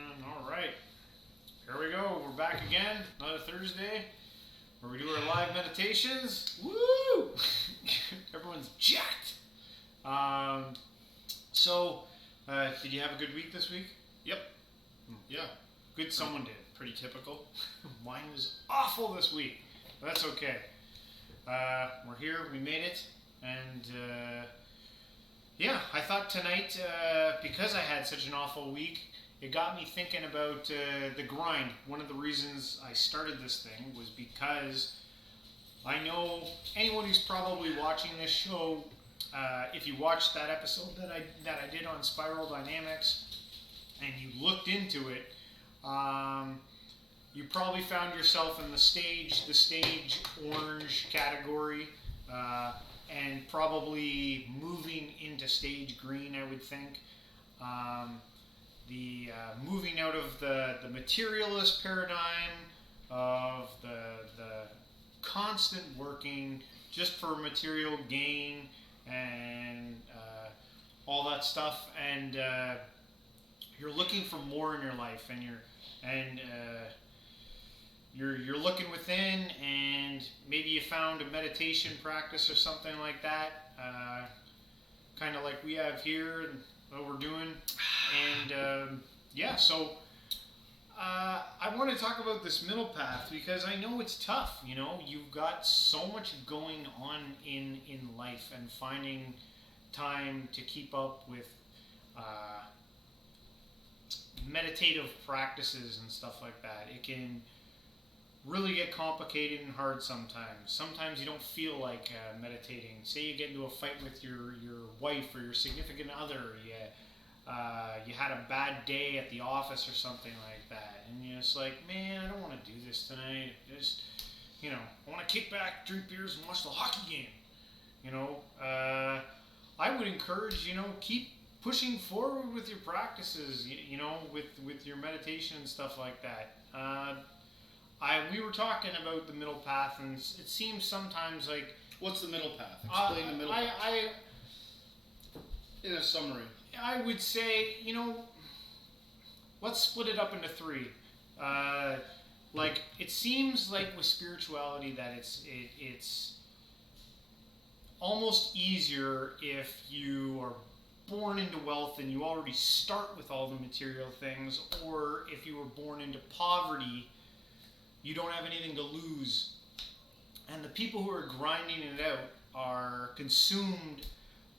And alright, here we go. We're back again, another Thursday, where we do our live meditations. Woo! Everyone's jacked. So, did you have a good week this week? Yep. Yeah. Good, someone did. Pretty typical. Mine was awful this week. But that's okay. We're here, we made it, and yeah, I thought tonight, because I had such an awful week, it got me thinking about the grind. One of the reasons I started this thing was because I know anyone who's probably watching this show, if you watched that episode that I did on Spiral Dynamics, and you looked into it, you probably found yourself in the stage orange category, and probably moving into stage green, I would think. Moving out of the materialist paradigm of the constant working just for material gain and all that stuff, and you're looking for more in your life, and you're looking within, and maybe you found a meditation practice or something like that, kind of like we have here and what we're doing, and yeah, so I want to talk about this middle path because I know it's tough. You know, you've got so much going on in life, and finding time to keep up with meditative practices and stuff like that. It can really get complicated and hard sometimes. Sometimes you don't feel like meditating. Say you get into a fight with your wife or your significant other. You had a bad day at the office or something like that, and you're just like, man, I don't want to do this tonight. Just, I want to kick back, drink beers, and watch the hockey game. I would encourage, keep pushing forward with your practices, with your meditation and stuff like that. We were talking about the middle path, and it seems sometimes like... What's the middle path? Explain the middle path. In a summary. I would say, let's split it up into three. It seems like with spirituality that it's almost easier if you are born into wealth and you already start with all the material things, or if you were born into poverty, you don't have anything to lose. And the people who are grinding it out are consumed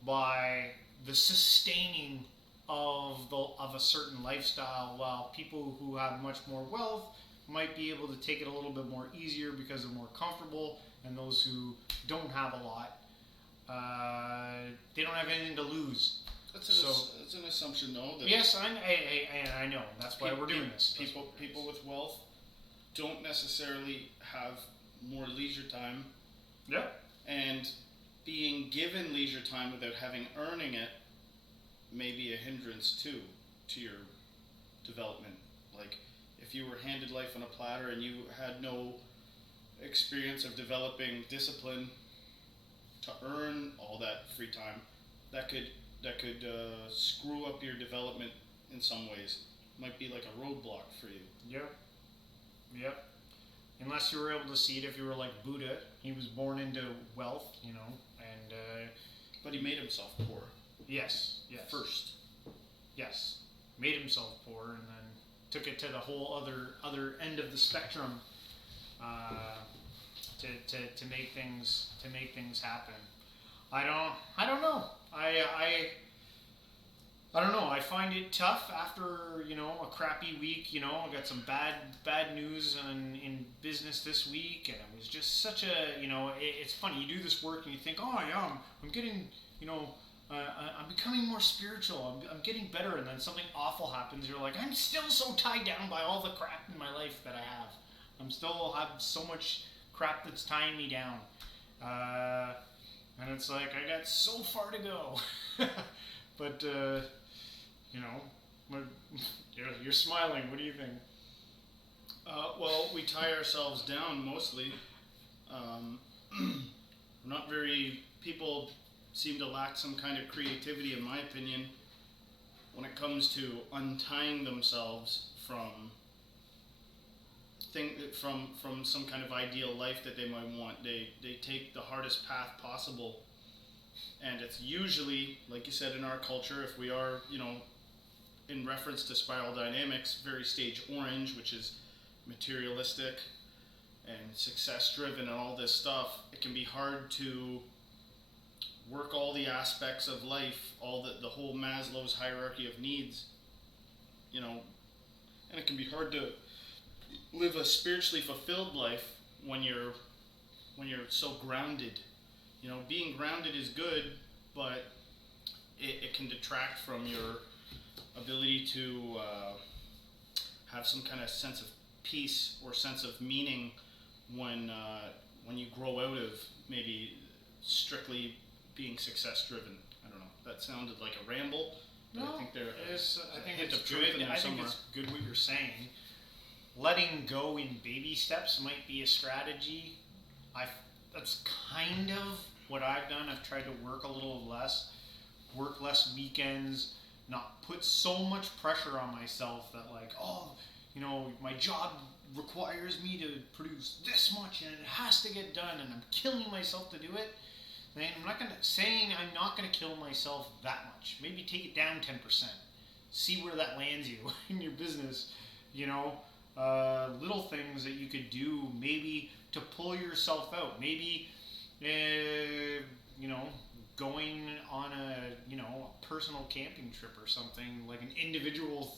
by the sustaining of a certain lifestyle, while people who have much more wealth might be able to take it a little bit more easier because they're more comfortable, and those who don't have a lot, they don't have anything to lose. That's an assumption, though. Yes, I know. That's why we're doing this. People with wealth don't necessarily have more leisure time. Yep. And being given leisure time without earning it may be a hindrance too to your development. Like, if you were handed life on a platter and you had no experience of developing discipline to earn all that free time, that could screw up your development in some ways. Might be like a roadblock for you. Yep. Unless you were able to see it, if you were like Buddha, he was born into wealth, and but he made himself poor. Yes. First. Yes. Made himself poor, and then took it to the whole other end of the spectrum, to make things happen. I don't know. I don't know. I find it tough after, a crappy week. I got some bad news in business this week, and it was just such a, it's funny. You do this work and you think, oh yeah, I'm getting, I'm becoming more spiritual. I'm getting better, and then something awful happens. You're like, I'm still so tied down by all the crap in my life that I have. I'm still have so much crap that's tying me down. And it's like, I got so far to go. But, you're smiling. What do you think? Well, we tie ourselves down mostly. People seem to lack some kind of creativity, in my opinion. when it comes to untying themselves from from some kind of ideal life that they might want, they take the hardest path possible. And it's usually, like you said, in our culture, if we are, in reference to spiral dynamics, very stage orange, which is materialistic and success driven and all this stuff, it can be hard to work all the aspects of life, all the whole Maslow's hierarchy of needs, and it can be hard to live a spiritually fulfilled life when you're so grounded. Being grounded is good, but it can detract from your ability to have some kind of sense of peace or sense of meaning when you grow out of maybe strictly being success driven. I don't know. That sounded like a ramble. No, I think it's truth good. in there I think somewhere. it's good what you're saying. Letting go in baby steps might be a strategy. That's kind of what I've done. I've tried to work a little less, work less weekends, not put so much pressure on myself that my job requires me to produce this much and it has to get done and I'm killing myself to do it. Then I'm not gonna kill myself that much. Maybe take it down 10%. See where that lands you in your business. Little things that you could do maybe to pull yourself out. Maybe going on a personal camping trip or something, like an individual,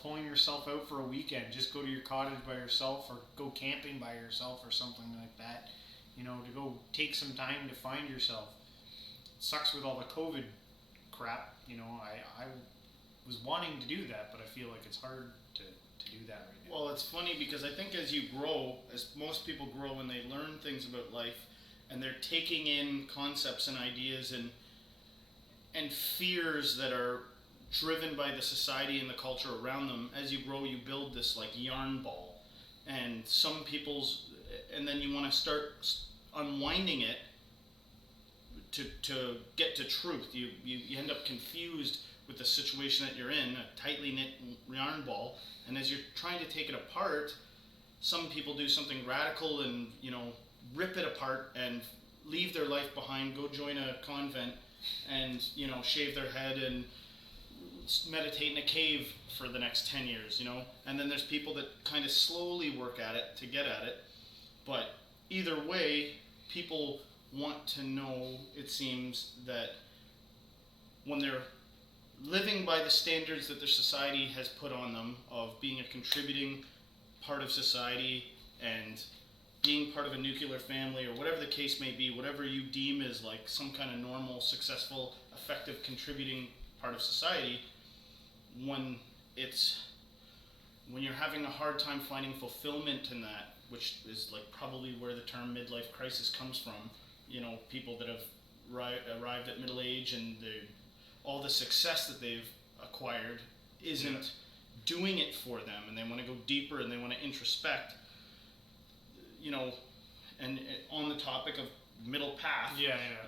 pulling yourself out for a weekend. Just go to your cottage by yourself or go camping by yourself or something like that. To go take some time to find yourself. It sucks with all the COVID crap. I was wanting to do that, but I feel like it's hard to do that right now. Well, it's funny because I think as you grow, as most people grow when they learn things about life, and they're taking in concepts and ideas and fears that are driven by the society and the culture around them. As you grow, you build this like yarn ball, and and then you want to start unwinding it to get to truth. You end up confused with the situation that you're in, a tightly knit yarn ball, and as you're trying to take it apart, some people do something radical and rip it apart and leave their life behind, go join a convent and shave their head and meditate in a cave for the next 10 years, and then there's people that kind of slowly work at it to get at it. But either way, people want to know, it seems, that when they're living by the standards that their society has put on them of being a contributing part of society and being part of a nuclear family or whatever the case may be, whatever you deem as like some kind of normal, successful, effective, contributing part of society, when you're having a hard time finding fulfillment in that, which is like probably where the term midlife crisis comes from, people that have arrived at middle age and all the success that they've acquired isn't doing it for them, and they want to go deeper and they want to introspect, and on the topic of middle path,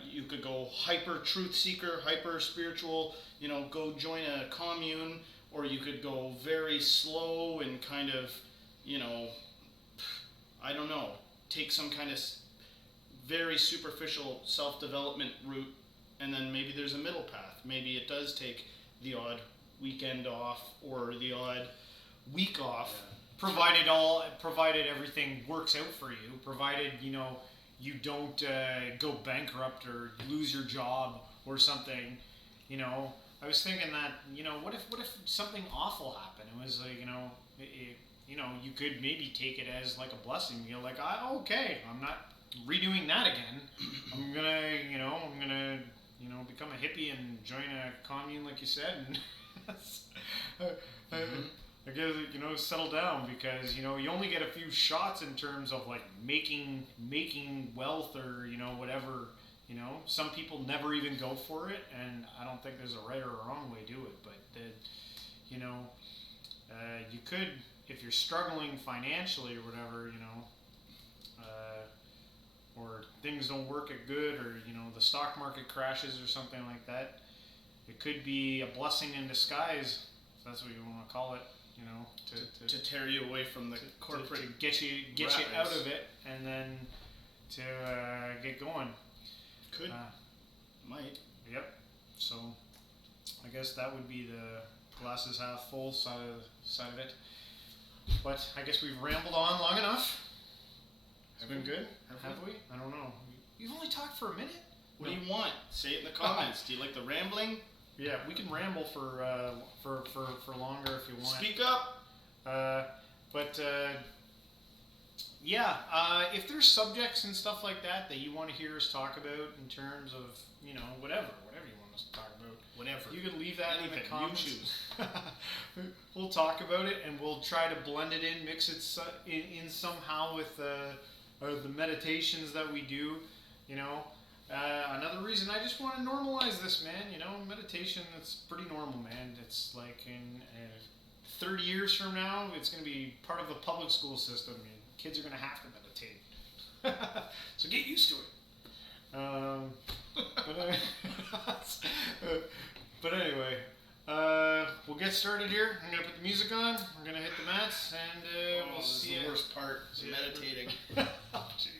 you could go hyper truth seeker, hyper spiritual, go join a commune, or you could go very slow and kind of, I don't know, take some kind of very superficial self-development route, and then maybe there's a middle path. Maybe it does take the odd weekend off or the odd week off. Yeah. Provided everything works out for you, provided you don't go bankrupt or lose your job or something. I was thinking that what if something awful happened? It was like you could maybe take it as like a blessing. Okay, I'm not redoing that again. I'm gonna become a hippie and join a commune like you said, and I guess settle down, because you only get a few shots in terms of like making wealth or whatever. Some people never even go for it, and I don't think there's a right or a wrong way to do it. But you could, if you're struggling financially or whatever, or things don't work at good, or the stock market crashes or something like that. It could be a blessing in disguise, if that's what you want to call it. You know, to tear you away from the corporate, to get you out of it, and then to get going. Could might. Yep. So I guess that would be the glasses half full side of it. But I guess we've rambled on long enough. It's been good. Have we? I don't know. You've only talked for a minute. What do you want? Say it in the comments. Do you like the rambling? Yeah, we can ramble for longer if you want. Speak up. If there's subjects and stuff like that you want to hear us talk about in terms of, you know, whatever you want us to talk about, Whatever. you can leave that in the comments. You choose. We'll talk about it, and we'll try to blend it in, mix it in somehow with the meditations that we do. You know, another reason I just want to normalize this, man. You know, meditation, it's pretty normal, man. It's like in 30 years from now, it's going to be part of the public school system. Kids are going to have to meditate. So get used to it. But anyway, we'll get started here. I'm going to put the music on. We're going to hit the mats, and we'll see you. The worst part is meditating. Oh, jeez.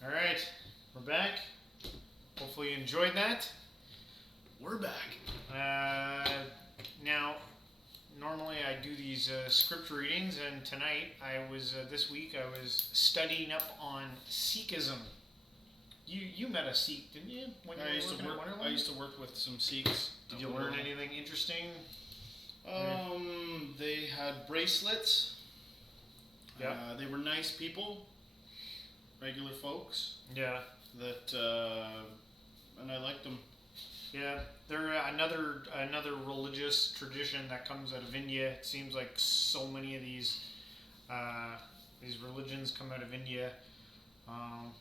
All right, we're back. Hopefully you enjoyed that. We're back. Now, normally I do these script readings, and tonight this week I was studying up on Sikhism. You met a Sikh, didn't you? When you were working at Wonderland? I used to work with some Sikhs. Did you learn anything interesting? They had bracelets. Yeah. They were nice people, regular folks. Yeah. And I liked them. Yeah, they're another religious tradition that comes out of India. It seems like so many of these religions come out of India,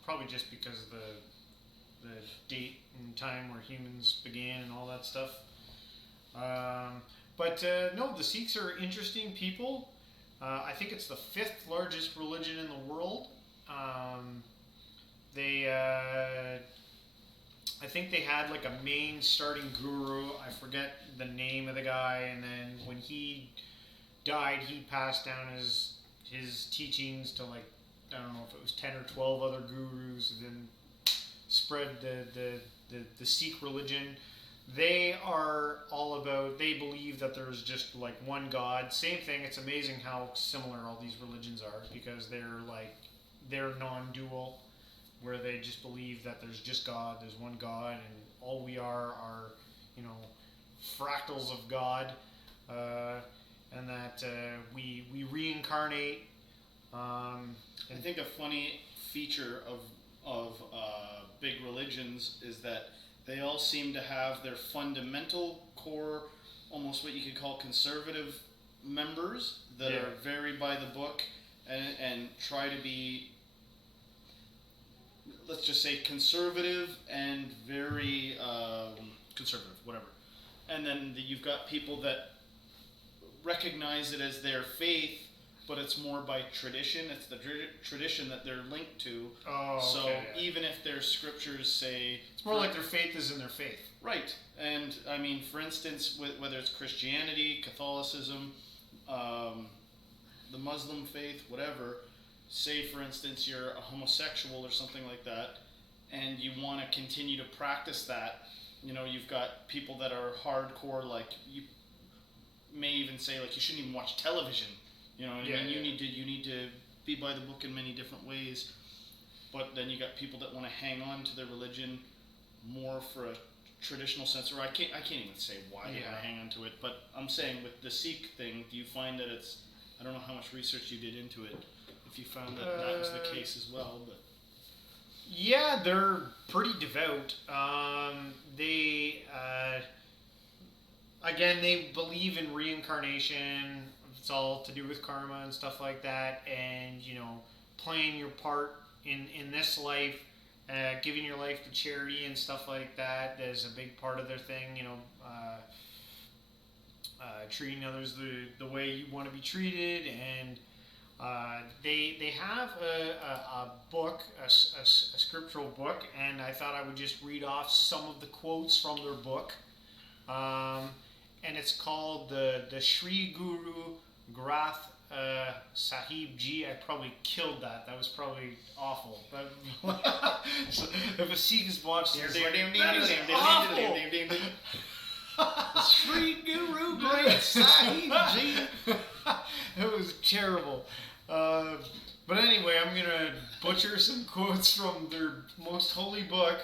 probably just because of the date and time where humans began and all that stuff. But no, the Sikhs are interesting people. I think it's the 5th largest religion in the world. I think they had like a main starting guru. I forget the name of the guy, and then when he died, he passed down his teachings to, like, I don't know if it was 10 or 12 other gurus, and then spread the Sikh religion. They are all about, they believe that there's just like one God. Same thing. It's amazing how similar all these religions are, because they're non-dual, where they just believe that there's just God, there's one God, and all we are, fractals of God, and that we reincarnate. I think a funny feature of big religions is that they all seem to have their fundamental core, almost what you could call conservative members that are very by the book and try to be, let's just say, conservative and very conservative, whatever. And then you've got people that recognize it as their faith, but it's more by tradition. It's the tradition that they're linked to. Oh, so okay, yeah. Even if their scriptures say... It's more like their faith is in their faith. Right. And, I mean, for instance, whether it's Christianity, Catholicism, the Muslim faith, whatever, say, for instance, you're a homosexual or something like that, and you want to continue to practice that, you've got people that are hardcore, like, you may even say, like, you shouldn't even watch television. You need to be by the book in many different ways. But then you got people that want to hang on to their religion more for a traditional sense, or I can't even say why they want to hang on to it. But I'm saying with the Sikh thing, do you find that it's, I don't know how much research you did into it, if you found that that was the case as well, but... Yeah, they're pretty devout. They believe in reincarnation. It's all to do with karma and stuff like that, and playing your part in this life, giving your life to charity and stuff like that. There's a big part of their thing. Treating others the way you want to be treated, and they have a book, a scriptural book, and I thought I would just read off some of the quotes from their book. And it's called the Sri Guru Granth Sahib Ji. I probably killed that. That was probably awful. But so if a Sikh has watched this, that is awful. Sri Guru Granth Sahib Ji. It was terrible. But anyway, I'm going to butcher some quotes from their most holy book.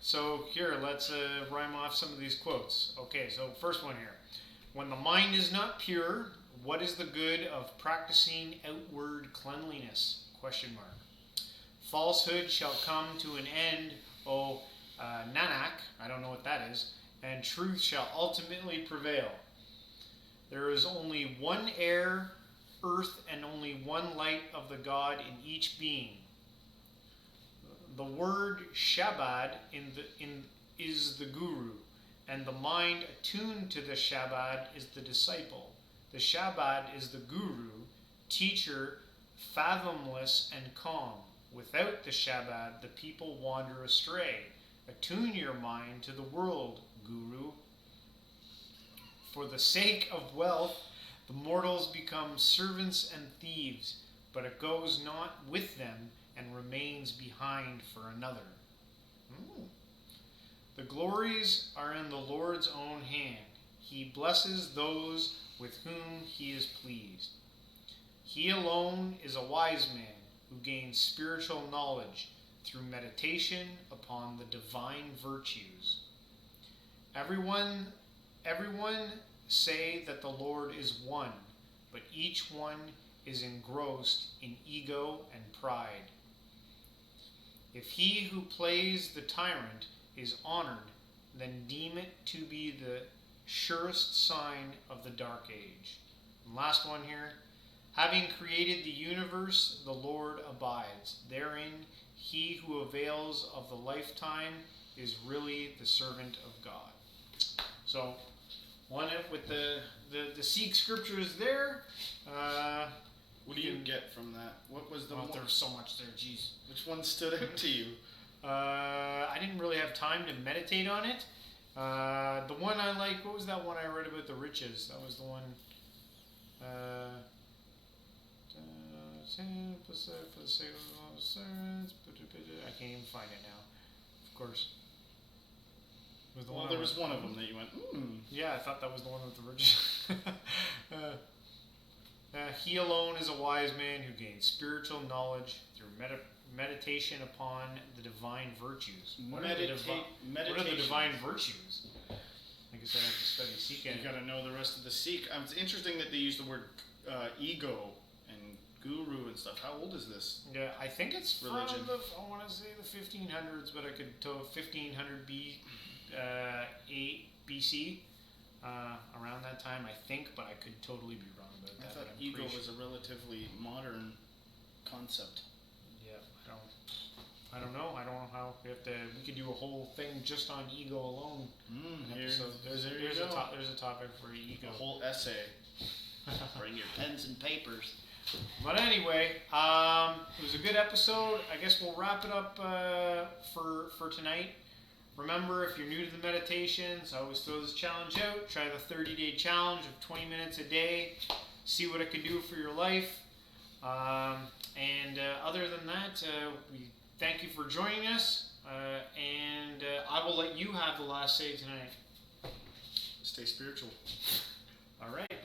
So here, let's rhyme off some of these quotes. Okay, so first one here. When the mind is not pure, what is the good of practicing outward cleanliness? Question mark. Falsehood shall come to an end, O Nanak, I don't know what that is, and truth shall ultimately prevail. There is only one air, earth, and only one light of the God in each being. The word Shabad is the guru, and the mind attuned to the Shabad is the disciple. The Shabad is the guru, teacher, fathomless and calm. Without the Shabad, the people wander astray. Attune your mind to the world, guru. For the sake of wealth, The mortals become servants and thieves, but it goes not with them and remains behind for another. The glories are in the Lord's own hand. He blesses those with whom he is pleased. He alone is a wise man who gains spiritual knowledge through meditation upon the divine virtues. Everyone say that the Lord is one, but each one is engrossed in ego and pride. If he who plays the tyrant is honored, then deem it to be the surest sign of the dark age. And last one here. Having created the universe, the Lord abides. Therein, he who avails of the lifetime is really the servant of God. So, one with the Sikh scriptures there. What do you get from that? What was the? There's so much there. Jeez. Which one stood out to you? I didn't really have time to meditate on it. The one I like. What was that one I read about the riches? That was the one. I can't even find it now. Of course. Well, there was one of them that you went, Yeah, I thought that was the one with the riches. He alone is a wise man who gains spiritual knowledge through meditation upon the divine virtues. What are the divine virtues? I guess I have to study Sikh. You got to know the rest of the Sikh. It's interesting that they use the word ego and guru and stuff. How old is this? Yeah, I think it's religion. From I want to say the 1500s, but I could tell 1500 BC. Around that time, I think, but I could totally be wrong about that. I thought ego was a relatively modern concept. Yeah, I don't know. I don't know how we could do a whole thing just on ego alone. There's a topic for ego. A whole essay. Bring your pens and papers. But anyway, it was a good episode. I guess we'll wrap it up for tonight. Remember, if you're new to the meditations, I always throw this challenge out. Try the 30-day challenge of 20 minutes a day. See what it can do for your life. And other than that, we thank you for joining us. And I will let you have the last say tonight. Stay spiritual. All right.